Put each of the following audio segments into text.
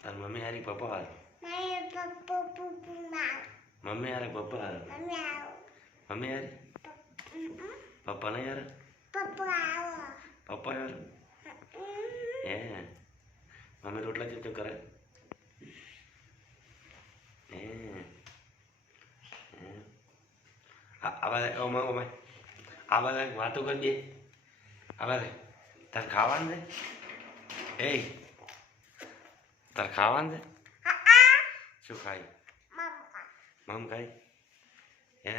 તાર મમ્મી હારી પપ્પા હાર મમ્મી હારે પપ્પા હાર મમ્મી હારી પપ્પા નહીં હારે પપ્પા હાર હે મમ્મી રોટલા ચૂપ કરે હે આવા ઓમાં આવા વાતો કરજે આવા તાર ખાવાનું છે એ તાર ખાવાનું છે શું ખાય મમ ખાય હે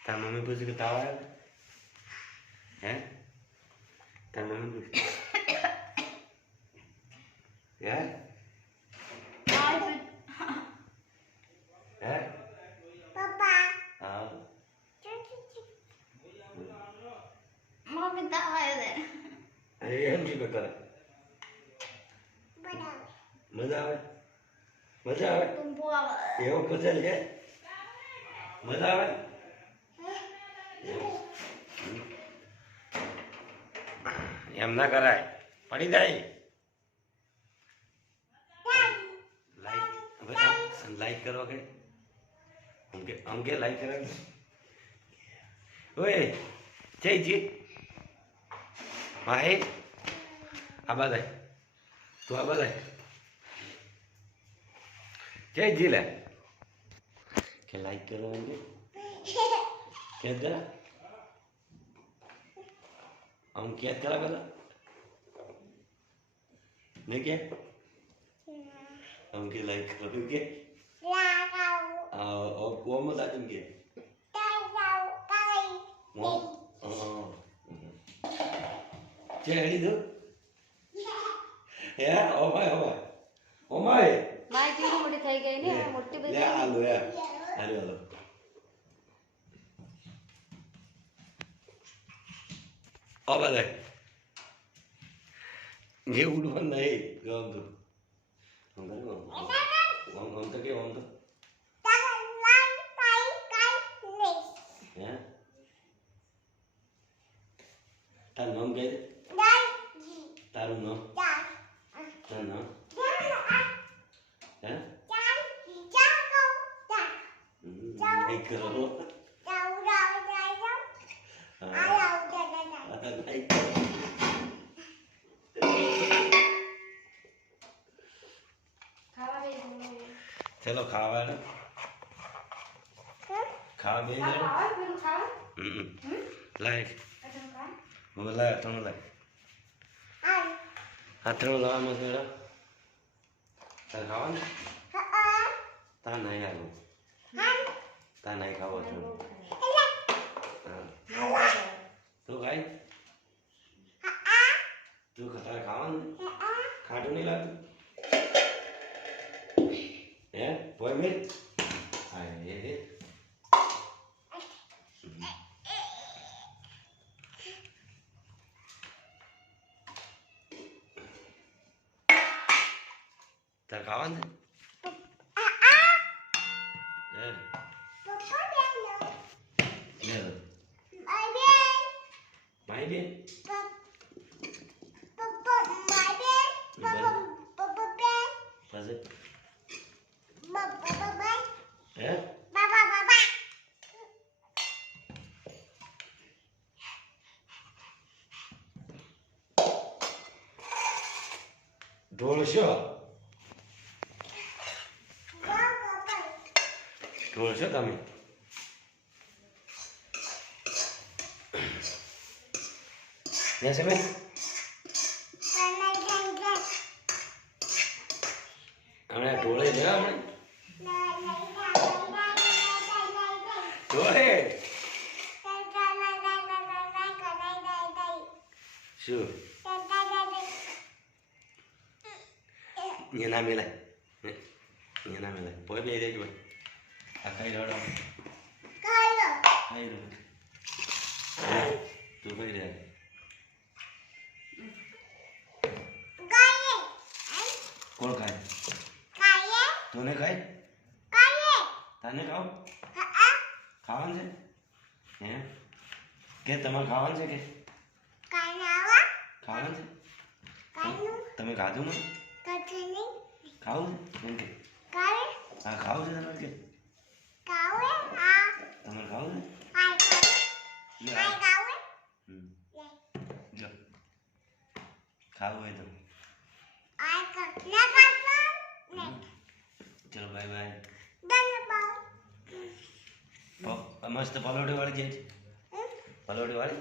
તાર મમ્મી પૂછ્યું કે તાવ આવ્યો હે તાર મમ્મી પૂછ્યું હે હે પપ્પા હા મમ્મી તાવ આવ્યો એમ શું કરે મજા આવે મજા આવે એવો પસંદ છે મજા આવે એમ ના કરાય પડી જાય લાઈક કરો કે આમ કે લાઈક કરે ઓય જય જી માહી આ બધાય તું આ બધાય જય જી લે કે લાઈક કરો એમ કે જરા આમ કે જરા પેલા નહીં કે આમ કે લાઈક કરો કે કોમ દાદમ કે છે હેડી દો હે ઓ ભાઈ મારી ચીડ મોટી થઈ ગઈ ને મોટી બધી લે આલો યાર હાલો ઓ ભાઈ જે ઉડવા નહીં ગમતું આમ તો કે આમ તો હે તારું નામ કહે તારું નામ તારું નામ હે લાઈક કરો લાઈક કરો ચલો ખાવા ખાવા બે લાઈક બોલા ત્રણ લાઈક હાથણું લાવવાનું છે તાર ખાવાનું તાર નહીં આવ્યું તાર નહીં ખાવો છો તું ખાય તું તારે ખાવાનું ખાટું નહીં લાગતું હે બોય મિલ હા એ તાર ખાવાનું છે ભાઈ બેન હે ઢોળશો ઢોળશો તમે ને સમય હમણાં ઢોળે છે હમણાં ઢોળે શું ના મિલાય પોઈ બે દેજો આ કઈ રડો કઈ રડો તું કઈ જાય કોણ ખાય તને ખાય તને ખાવ ખાવાનું છે હે કે તમારે ખાવાનું છે કે ખાવાનું છે તમે ખાધું ને ખાવું છે એમ કે હા ખાવું છે તમારે કે તમારે ખાવું છે લે આવો. જો ખાવું હોય તો ચલો બાય બાય. મસ્ત પલોઠી વાળી જાય છે પલોઠી વાળી